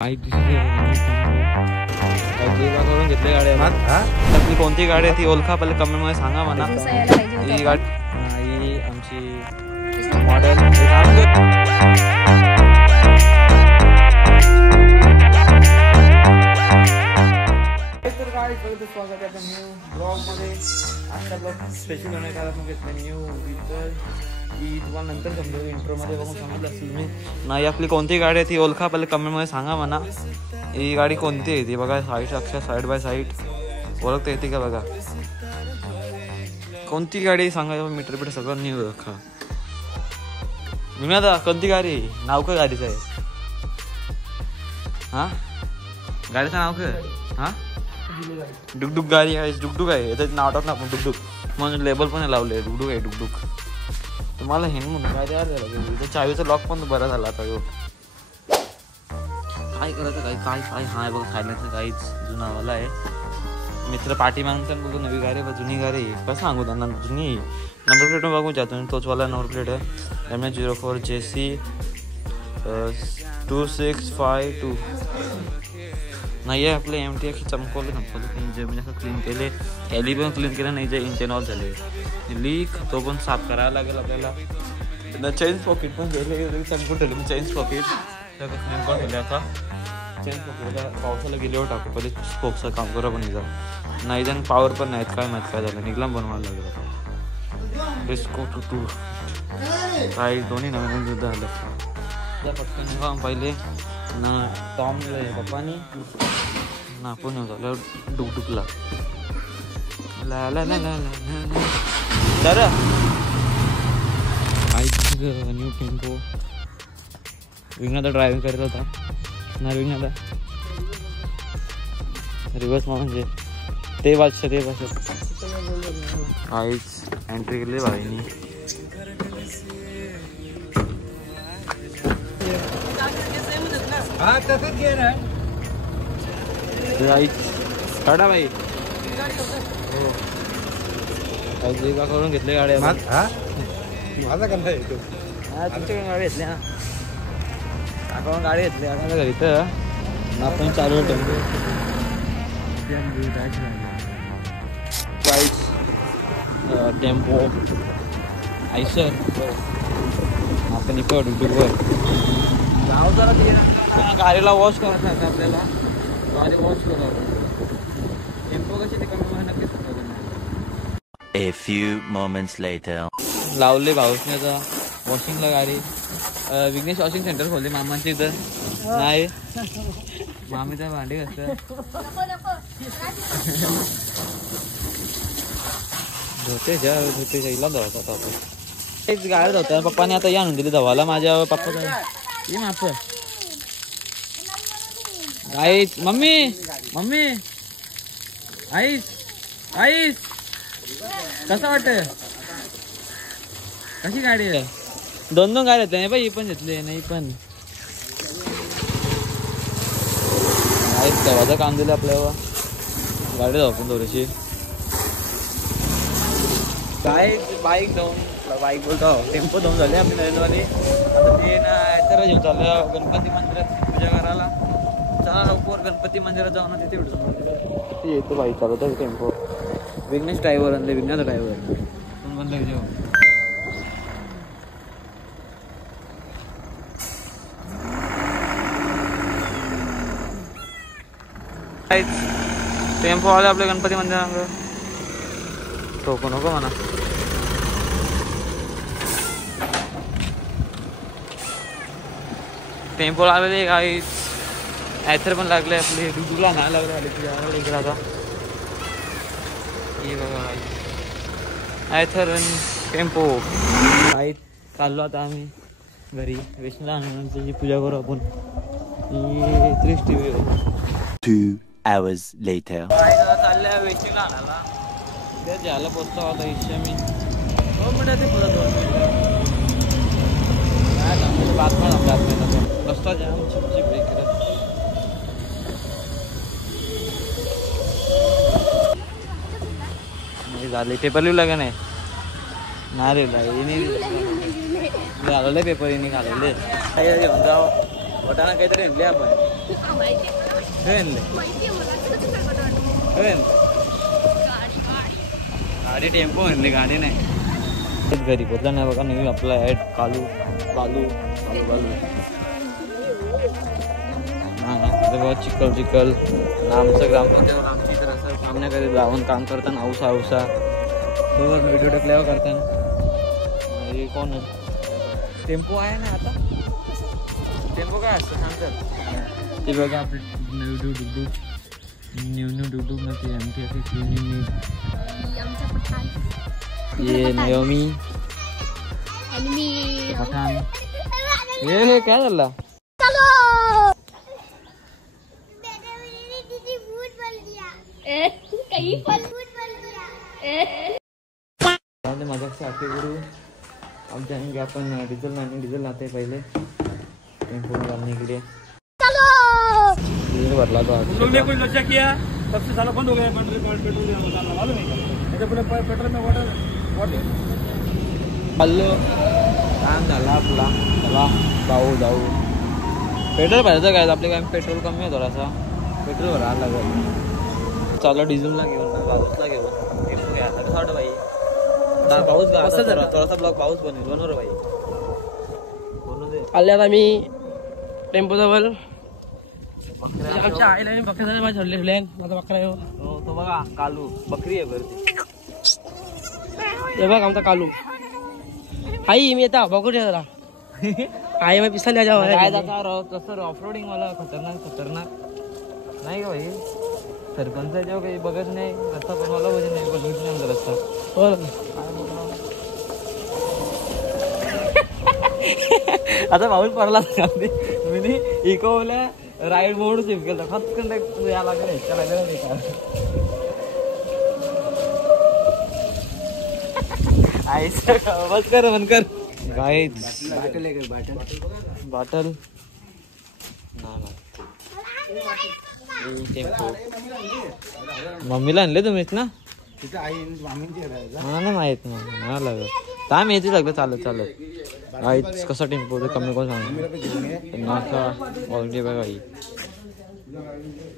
करून घेतली गाडी आपली कोणती गाडी आहे ती ओळखा पहिले कमेंट मध्ये सांगा म्हणा। ही गाडी ही आमची मॉडेल स्पेशल न्यू की तुम्हाला नंतर समजेल इंट्रो मध्ये बघून समजलं असेल मी नाही। आपली कोणती गाडी आहे ती ओळखा पहिले कमेंट मध्ये सांगा म्हणा। ही गाडी कोणती आहे ती बघा, साईड अक्षर साईड बाय साईड ओळखता येते का बघा, कोणती गाडी सांगा मीटर बिटर सगळं न्यू ओळखा। विना कोणती गाडी नाव काय गाडीचं आहे? हा गाडीचं नाव काय? हा डुकडुक गाडी आहे, डुकडुक आहे याचं नाव टाकलं आपण डुकडुक म्हणून लेबल पण लावले डुकडुक आहे डुकडुक। तुम्हाला हे म्हणून काय द्यायला लागेल चावीचा लॉक पण बरा झाला आता यो काय करायचं काय काय काय हा बघा खायला काहीच जुनावाला आहे मित्र पाठी मागून बघू नवी गाडी बा जुनी गाडी कसं सांगू त्यांना जुनी नंबर प्लेट बघू तुम्ही तोच वाला नंबर प्लेट आहे MH04 JC 2652 नाही आहे आपले MT चमकवले इंजिन असं क्लीन केले एली पण क्लीन केलं नाही जे इंजिन ऑफ झाले लीक तो पण साफ करायला लागेल आपल्याला। चेंज पॉकेट पण गेले चमकून ठेवले चेंज पॉकेट नेमकं ठेवले आता चेंज पॉकेट पावसाला गेल्यावर टाकू पहिले स्पोक्सचं काम करा पण निघा नाही जण पावर पण नाहीत काय माहीत काय झालं निघला बनवायला लागेल आता डिस्को टू काय दोन्ही नवीन युद्ध झालं त्या पटकन निघा पहिले ना टॉम पप्पानी ना आपण येऊ झालं डुकडुकला ला ला ला ला तर न्यू टेम्पो विघ्नादा ड्रायव्हिंग करत होता ना विघ्नादा रिवर्स म्हणजे ते वाजतं ते वाजत आईच एंट्री केली भाईनी काढा भाई का करून घेतले गाड्या माझा कंटा येतो तुमच्याकडे गाडी घेतली ना आपण गाडी घेतली आता घरी तर आपण चालू टेम्पो आयसर आपण इकडं डुकडुकवर गाडीला वॉश करायचं आहे आपल्याला गाडी वॉश करावं टेम्पो कशी ते कमी नक्कीच A few moments later लावले भाऊसने आता वॉशिंगला गाडी विघ्नेश वॉशिंग सेंटर खोलले मामांची इथं नाही मामीचं भांडी घासतं धोते इला धुवायचा आपण तेच गाडी धुता पप्पाने आता या आणून दिली धुवायला माझ्या पप्पाचं ये माप ice mummy mummy ice ice कसं वाटतं कशी गाडी आहे दोन दोन गाडी घेतल्या नाही बाई पण घेतले नाही पण तेव्हाचं काम दिलं आपल्याला गाडी जाऊ पण थोडीशी बाईक जाऊन बाईक बोलतो टेम्पो जाऊन झाले आपली नरेंद्रवाली आता ते ना तर घेऊन चाललं गणपती मंदिरात पूजा करायला चला लवकर गणपती मंदिरात जाऊन तिथे भेटतो येतो बाईक चालवतो टेम्पो विघ्नेश ड्रायव्हर आणले विघ्नाचा ड्रायव्हर पण बनलं जेव्हा टेम्पो आले आपल्या गणपती मंदिराकडे टोको नको म्हणा टेम्पो लागलेले काही ॲथर पण लागले आपले डुडूला नाही लागले आले इकडे आता हे बघा ॲथर टेम्पो काही चाललो आता आम्ही घरी विष्णूला आणून त्याची पूजा करू आपण 2 hours later चालल्या वेस्टिंगला आणायला ते झालं पोचतो आता इच्छा मी 2 मिनिटात पुढं 2 मिनिटं काय बातमा आपल्या आपल्याला रस्ता जाम चिपचिप इकडे नाही झाले पेपर लिहू लागा नाही लिहिला घालवले पेपर येणे घालवले घेऊन जाऊ वटाणा काहीतरी लिहिले आपण गाडी टेम्पो म्हणले गाडी नाही घरी पोचला नाही बघा नाही आपला ऍड कालू कालू कालू कालू बघा चिखल चिखल आमचं ग्रामपंचायत आमची तर असं सामने कधी जाऊन काम करताना औसा औसा व्हिडिओ टाकल्यावर करताना हे कोण आहे टेम्पो आहे ना आता टेम्पो काय असतं सांगतात ते बघा आपले न्यू डुडू मध्ये आमची अशी क्लिनिंग ये नयोमी पठाण हे काय झालं मजाक से आके गुरु अब जाएंगे अपन डीजल लाने डीजल लाते हैं पहले टेम्पो डालने के लिए डीजल भरला तो लोग ने कोई नशा किया सबसे सारा बंद हो गया पेट्रोल मालूम है पेट्रोल में वाटर हल्लो काम झाला आपला चला जाऊ जाऊ पेट्रोल भरायचं काय आपले काय पेट्रोल कमी आहे थोडासा पेट्रोल भरायला लागेल चालू डिझेलला घेऊन पाऊसला घेऊन टेम्पो घ्यायचा कसं वाटतं भाई पाऊस असं जरा थोडासा ब्लॉग पाऊस बनवलं भाई आल्यात आम्ही टेम्पो जवळ आमच्या आईला बकऱ्या माझ्या झडले ठेवले माझा बकरा येऊ तो बघा कालू बकरी आहे बरं हे बघ आमचा कालू आई मी येता बघू दे जरा आई मी पिसाली काय जाता कसं ऑफरोडिंग मला खतरनाक नाही का भाई सरपंच जेव्हा काही बघत नाही रस्ता बनवायला पाहिजे नाही बघत नाही रस्ता हो आता पाऊस पडला मी इकोला राईड मोड शिफ्ट केला खतकन या लागेल ह्याच्या लागेल नाही का आईचं बस कर बंद कर गाईच बाटल मम्मीला आणले तुम्हीच ना मला नाही माहित नाही लागत काय माहिती लागलं चालत चालत गाईच कसा टेम्पो कमी कोण सांग नाका ऑलरेडी बघा आई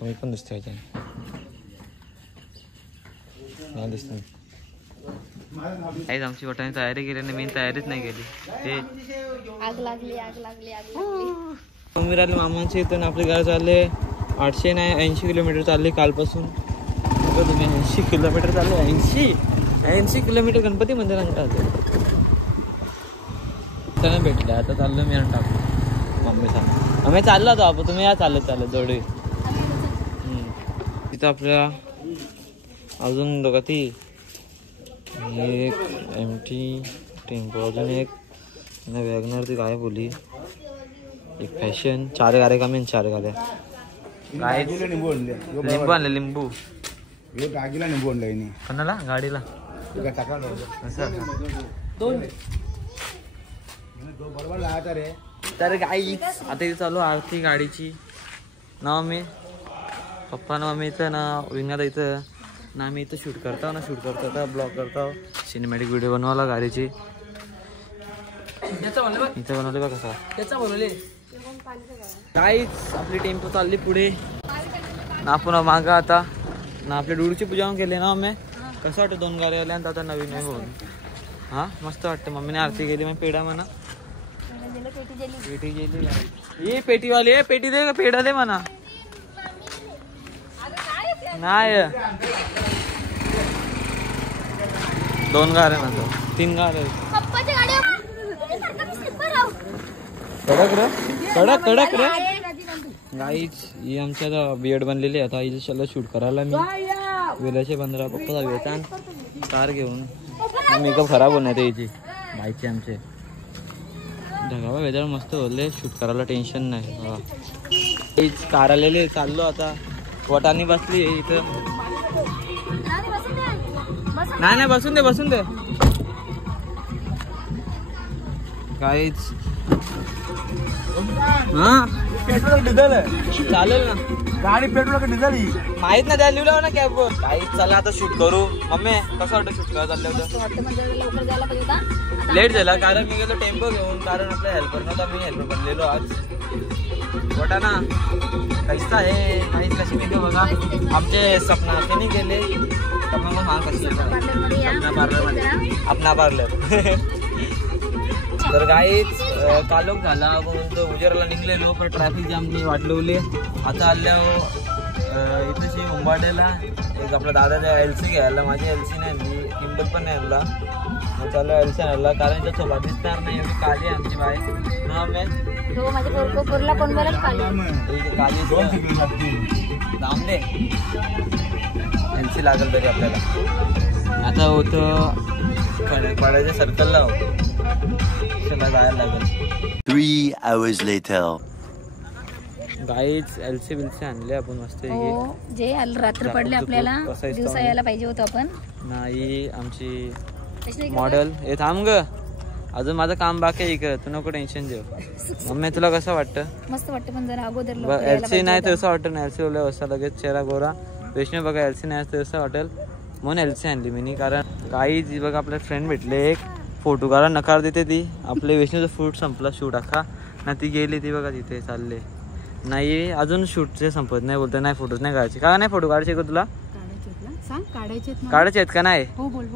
कमी पण दिसते नाही दिसत काहीच आमची वटाने तयारी केली नाही मी तयारीच नाही केली ते आग लागली मम्मी राहिले मामांचे इथून आपले घर चालले 800 नाही 80 किलोमीटर चालले कालपासून तुम्ही 80 किलोमीटर चालले 80 किलोमीटर गणपती मंदिरात चला भेटले आता चाललो मी टाकू मम्मी सांग आम्ही चाललो होतो आपण तुम्ही या चालत जोडे तिथं आपल्या अजून बघा ती एक MT टेम्पो अजून एक वॅगनर ती काय बोली एक फॅशन 4 गाड्या कमी 4 गाड्या काय लिंबू आणले लिंबू लिंबू आणलं कोणाला गाडीला तर गाईच आता इथे चालू आरती गाडीची ना मी पप्पा ना मम्मीचं ना विंगात इथं ना आम्ही इथं शूट करता ब्लॉग करता सिनेमॅटिक व्हिडिओ बनवायला गाडीची इथं बनवले बघ कसा बनवले काहीच आपली टेम्पो चालली पुढे ना आपण मागं आता ना आपल्या डुडूची पूजा केली ना आम्ही कसं वाटतं 2 गाड्या आल्या आता नवीन आहे म्हणून हा मस्त वाटतं मम्मीने आरती केली मग पेढा म्हणा पेटी गेली ये पेटीवाली पेटी दे पेढा दे म्हणा नाही 2 गाड्या म्हणतो 3 गाड्या कडक रे गाईच ही आमच्या आता बीएड बनलेली आता हिचं शला शूट करायला मी वेलाचे 15 पप्पा जाऊ येतात कार घेऊन मेकअप खराब होणार याची बाईकचे आमचे ढगावा वेदर मस्त होले शूट करायला टेन्शन नाही हीच कार आलेली चाललो आता वटाने बसली इथं नाही बसून दे काहीच हा पेट्रोल डिझेल चालेल ना गाडी पेट्रोल का डिझेल माहित ना त्या लिहिलं ना कॅब काहीच चला आता शूट करू मम्मी कसं वाटतं शूट करायला चाललं लेट झाला कारण मी गेलो टेम्पो घेऊन कारण आपल्या हेल्पर नव्हता मी हेल्पर बनलेलो आज वटाना कैसा आहे काही कशी निघे बघा आमचे सपना त्यांनी गेले सपना सांग कशी सपना पार्लरमध्ये अपना पार्लर तर गाईच कालोख झाला म्हणून उजेराला निघलेलो पण ट्रॅफिक जामनी वाटलवली आता आल्यावर इथेशी उंबाड्याला एक आपला दादा LC घ्यायला माझी LC नाही आणली किंमत पण नाही आणला मग चालू LC आणला कारण त्या सोबत दिसणार नाही एवढी काली आमची बाय ना हो माझ्या पोरला कोण बोलत काली दे LC लागेल तरी आपल्याला आता होतं पाड्याच्या सर्कलला होतो त्याला जायला लागेल 3 hours later. गाईच LC बिलसी आणले आपण मस्त जे रात्र पडले आपल्याला दिवसा यायला पाहिजे होतं आपण नाही आमची मॉडेल हे थांब ग अजून माझं काम बाकी आहे इकडे तू नको टेन्शन घेऊ मम्मी तुला कसं वाटतं मस्त वाटतं पण जरा अगोदर LC नाही तर असं वाटतं ना LC बोलले असं लगेच चेहरा गोरा वैष्णव बघा LC नाही तर असं वाटेल म्हणून LC आणली मी कारण काही बघा आपले फ्रेंड भेटले एक फोटो काढा नकार देते ती आपले वैष्णवचं फूट संपला शूट अख्खा ना ती गेली ती बघा तिथे चालले नाही अजून शूटचे संपत नाही बोलते नाही फोटोज नाही काढायचे का नाही फोटो काढायचे का तुला काढायचे आहेत का नाही हो बोल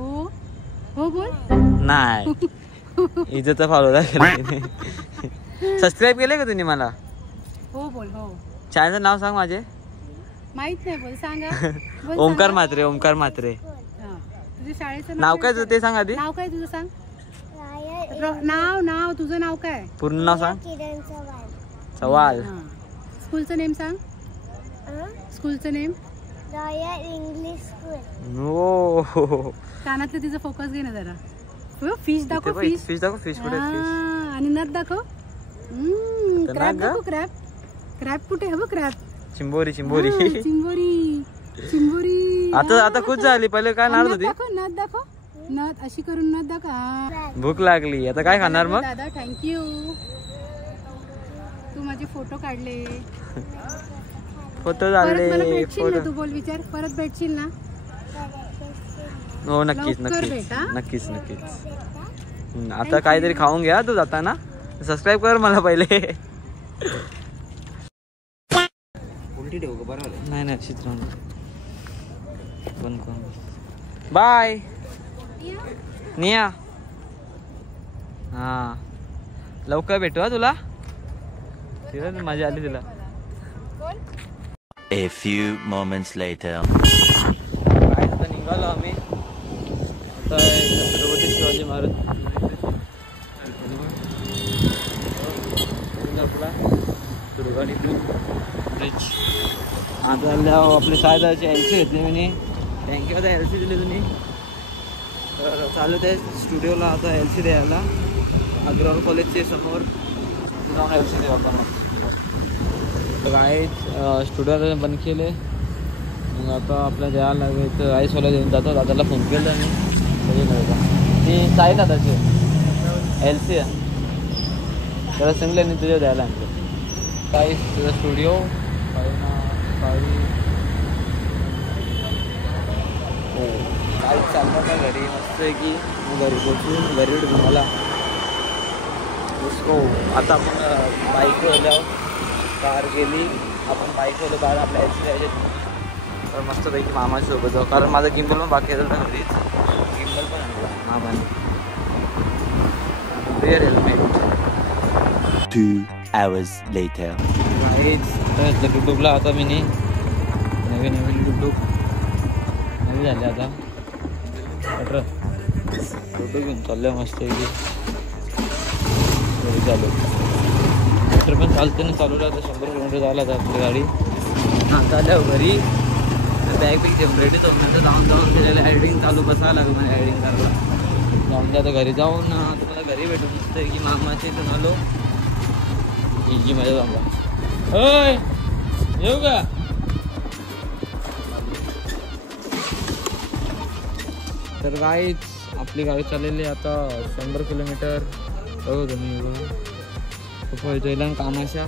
हो बोल नाही इज्जत फॉलो सबस्क्राईब केले का तुम्ही मला हो बोल हो चॅनलचं नाव सांग माझे माहित नाही बोल सांगा ओमकार म्हात्रे ओमकार म्हात्रे तुझ्या शाळेचं नाव काय ते सांग आधी नाव काय तुझं सांग नाव तुझं नाव काय पूर्ण नाव सांग चव्हाण स्कूलचं नेम सांग स्कूलचं name royal English school no कानातलं तिचं फोकस घे ना जरा फिश दाखव फिश दाखव फिश कुठे आणि नथ दाखव क्रॅप दाखव क्रॅप कुठे आहे बघ क्रॅप चिंबोरी चिंबोरी चिंबोरी आता खुश झाली पहिले काय नार होती नथ दाखव नथ अशी करून नथ दाखव भूक लागली आता काय खाणार मग दादा थँक्यू तू माझे फोटो काढले फोटो झाले तू बोल विचार परत भेटशील ना हो नक्कीच नक्कीच नक्कीच नक्कीच आता काहीतरी खाऊन घ्या तू जाताना सबस्क्राईब कर मला पहिले नाही नाही चित्र बाय निया हा लवकर भेटू हा तुला मजा आली तुला A few moments later. आता निघालो आम्ही आता छत्रपती शिवाजी महाराज ब्रिज आता आपले सायदाची LC घेतली मी थँक्यू आता LC दिली तुम्ही तर चालू आहे स्टुडिओला आता LC द्यायला अग्रवाल कॉलेजचे समोर जाऊन LC देऊ आपण काय स्टुडिओ बंद केले मग आता आपल्याला द्यायला लागेल तर आईसवाला देऊन जातो दादाला फोन केला मी सगळे कळतं ती साई दादाची LC आहे त्याला सांगले नाही तुझ्या द्यायला आणतो काही तुझा स्टुडिओ काही हो काही चाललं का घरी मस्त आहे की घरी पोचून घरी तुम्हाला उसको आता आपण बाईक आल्यावर कार गेली आपण बाईक वगैरे बाहेर आपल्या LC द्यायचे तर मस्तपैकी मामाच्या सोबत जाऊ कारण माझा गिम्बल पण बाकी आहे तर घरीच गिम्बल पण आणला मामाने वेअर हेल्मेट 2 hours later. तर डुबडुबला आता मी नवीन डुबडुब नवी झाले आता डुबडुब घेऊन चाललं मस्त की घरी चालू पण चालते ना चालू राहतं 100 किलोमीटर जायला आता आपली गाडी आता आल्यावर घरी बॅग बिग टेम्परेटी नंतर जाऊन फिरायला एडिटिंग चालू बसायला लागलं मला एडिटिंग करायला जाऊन आता घरी जाऊन तुम्हाला घरी भेटून दिसतं की मामाच्या इथून आलो इजी माझ्या जाऊन होय येऊ का तर गाईच आपली गाडी चाललेली आता 100 किलोमीटर बघू तुम्ही पप्पा येतो कामाच्या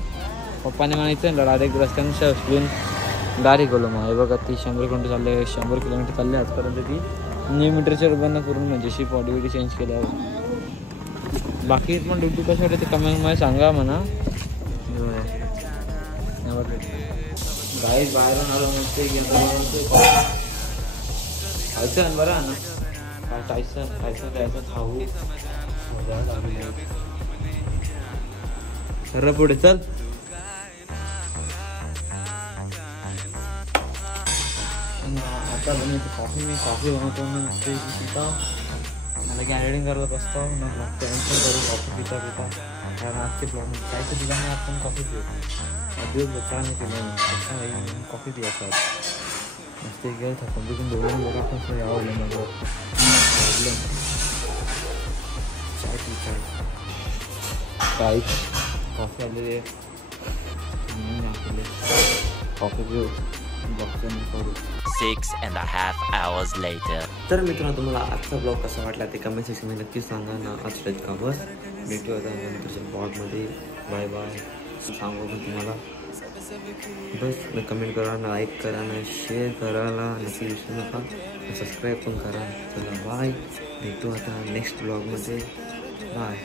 पप्पाने म्हणायचं डायरेक्ट रस्त्याने उचलून गाडी गेलो मग हे बघा ती 100 किलोमीटर चालले 100 किलोमीटर चालले आजपर्यंत ती न्यू मीटरच्या रुपयांना करून म्हणजे शी बॉडी बिडी चेंज केल्यावर बाकी पण ड्युटी कशा वाटते ते कमेंटमध्ये सांगा म्हणा गाईस बाहेरून आलो मस्त खायचं बरं ना काय खायचं द्यायचं खाऊ सर्व पुढे चल. आता कॉफी बनवतो मस्त पिता मला गॅरेडिंग करत बसतो मग टेन्शन करू कॉफी पिता कारण आजचे ब्लॉग काय तर दिला आपण कॉफी पिऊ दिवस बच्चा नाही पिला कॉफी पियाचा मस्त गेलं थकून तिथून दोघं लोक आपण आवडले मग प्रॉब्लेम चाय काय कॉफी आलेली आपले कॉफी पिऊ बघतो करू. 6.5 hours later. तर मित्रांनो तुम्हाला आजचा ब्लॉग कसा वाटला ते कमेंट सेक्शनमध्ये नक्कीच सांगा ना. आज का बस भेटू आता नंतरच्या ब्लॉगमध्ये. बाय बाय सांगू पण तुम्हाला बस कमेंट करा ना लाईक करा ना शेअर करायला नक्की विसरू नका सबस्क्राईब पण करा. चला बाय भेटू आता नेक्स्ट ब्लॉगमध्ये. बाय.